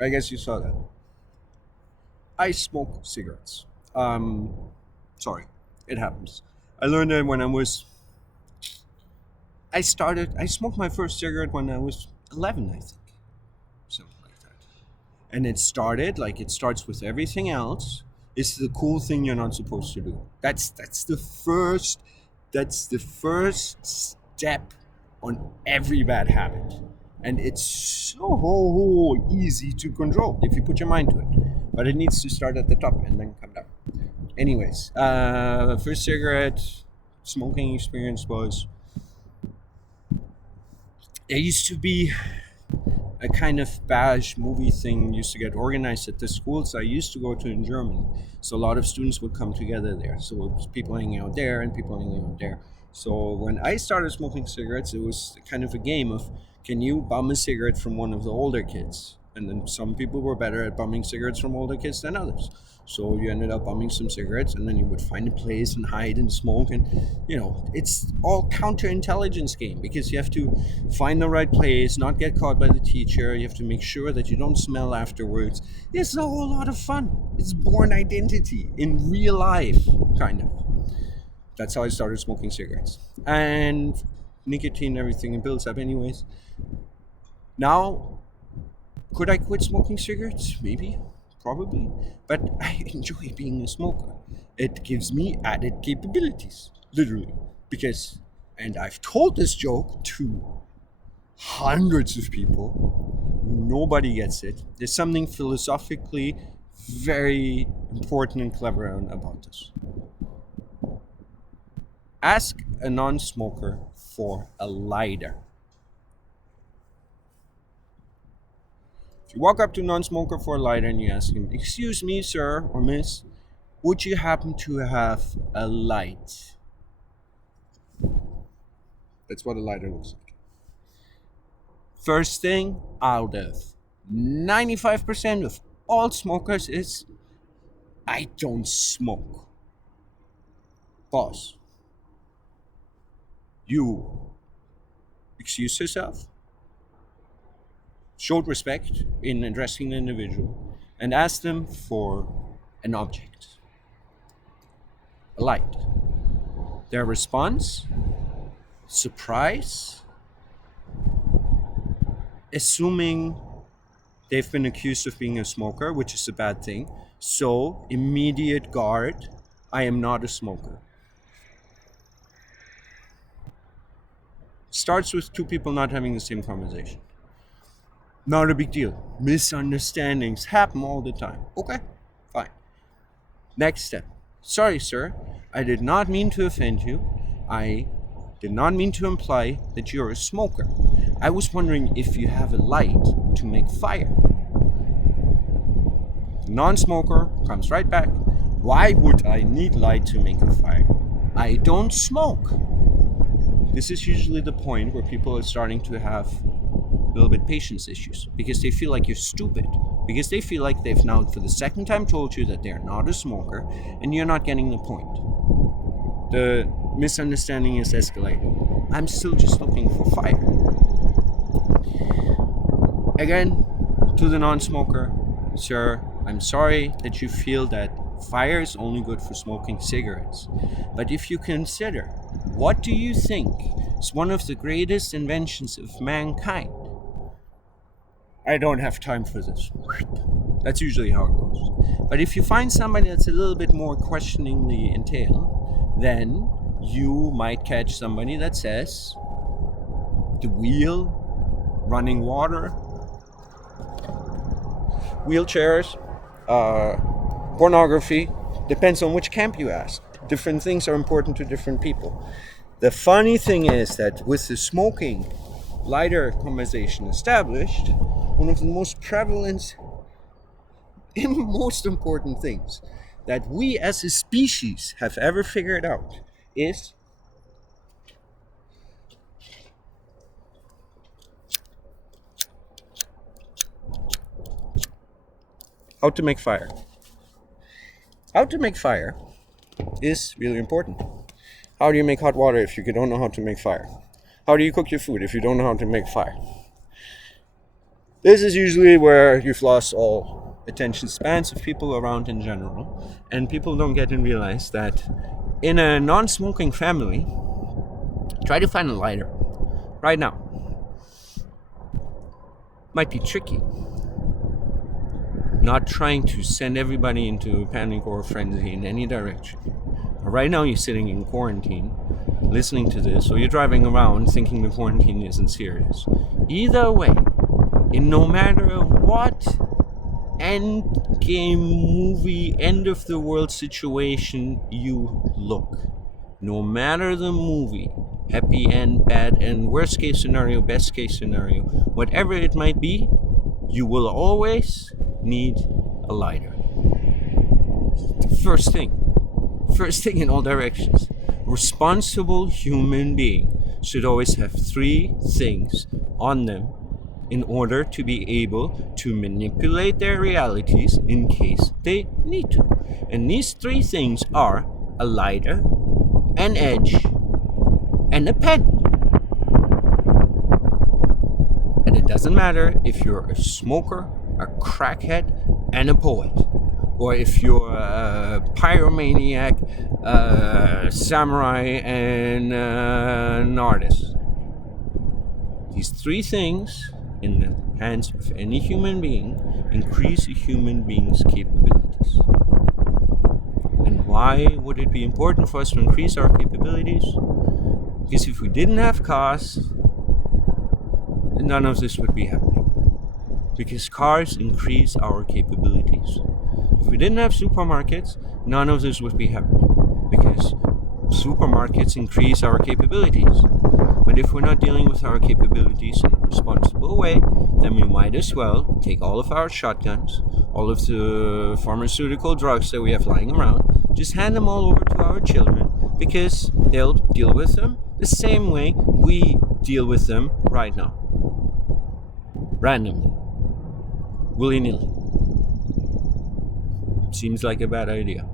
I guess you saw that. I smoke cigarettes. Um, Sorry, it happens. I learned that when I was. I smoked my first cigarette when I was 11, I think. Something like that. And it starts with everything else. It's the cool thing you're not supposed to do. That's the first step on every bad habit. And it's so easy to control if you put your mind to it. But it needs to start at the top and then come down. Anyways, first cigarette smoking experience was there used to be a kind of badge movie thing used to get organized at the schools I used to go to in Germany. So a lot of students would come together there. So it was people hanging out there and people hanging out there. So when I started smoking cigarettes, it was kind of a game of can you bum a cigarette from one of the older kids? And then some people were better at bumming cigarettes from older kids than others. So you ended up bumming some cigarettes, and then you would find a place and hide and smoke. And it's all counterintelligence game because you have to find the right place, not get caught by the teacher. You have to make sure that you don't smell afterwards. It's a whole lot of fun. It's born identity in real life, kind of. That's how I started smoking cigarettes. And nicotine, everything, it builds up, anyways. Now, could I quit smoking cigarettes? Maybe, probably. But I enjoy being a smoker. It gives me added capabilities, literally. Because, and I've told this joke to hundreds of people, nobody gets it. There's something philosophically very important and clever about this. Ask a non smoker for a lighter. If you walk up to a non smoker for a lighter and you ask him, "Excuse me, sir or miss, would you happen to have a light?" That's what a lighter looks like. First thing out of 95% of all smokers is, "I don't smoke." Pause. You excuse yourself, showed respect in addressing the individual, and asked them for an object, a light. Their response, surprise, assuming they've been accused of being a smoker, which is a bad thing. So, immediate guard, I am not a smoker. Starts with two people not having the same conversation. Not a big deal. Misunderstandings happen all the time. Okay, fine. Next step. Sorry, sir. I did not mean to offend you. I did not mean to imply that you're a smoker. I was wondering if you have a light to make fire. The non smoker comes right back. Why would I need light to make a fire? I don't smoke. This is usually the point where people are starting to have a little bit patience issues because they feel like you're stupid. Because they feel like they've now, for the second time, told you that they're not a smoker and you're not getting the point. The misunderstanding is escalating. I'm still just looking for fire. Again, to the non smoker, sir, I'm sorry that you feel that fire is only good for smoking cigarettes. But if you consider, what do you think is one of the greatest inventions of mankind? I don't have time for this. That's usually how it goes. But if you find somebody that's a little bit more questioningly entailed, then you might catch somebody that says the wheel, running water, wheelchairs, pornography, depends on which camp you ask. Different things are important to different people. The funny thing is that with the smoking lighter conversation established, one of the most prevalent and most important things that we as a species have ever figured out is how to make fire. How to make fire is really important. How do you make hot water if you don't know how to make fire? How do you cook your food if you don't know how to make fire? This is usually where you've lost all attention spans of people around in general, and people don't get and realize that in a non-smoking family, try to find a lighter right now. Might be tricky. Not trying to send everybody into panic or frenzy in any direction. Right now you're sitting in quarantine, listening to this, or you're driving around thinking the quarantine isn't serious. Either way, in no matter what end game movie, end of the world situation you look, no matter the movie, happy end, bad end, worst case scenario, best case scenario, whatever it might be, you will always need a lighter. First thing in all directions. Responsible human being should always have 3 things on them in order to be able to manipulate their realities in case they need to. And these 3 things are a lighter, an edge, and a pen. And it doesn't matter if you're a smoker, a crackhead, and a poet, or if you're a pyromaniac, samurai, and an artist. These 3 things in the hands of any human being increase a human being's capabilities. And why would it be important for us to increase our capabilities? Because if we didn't have cars, none of this would be happening. Because cars increase our capabilities. If we didn't have supermarkets, none of this would be happening. Because supermarkets increase our capabilities. But if we're not dealing with our capabilities in a responsible way, then we might as well take all of our shotguns, all of the pharmaceutical drugs that we have lying around, just hand them all over to our children, because they'll deal with them the same way we deal with them right now. Randomly. Willy-nilly. Seems like a bad idea.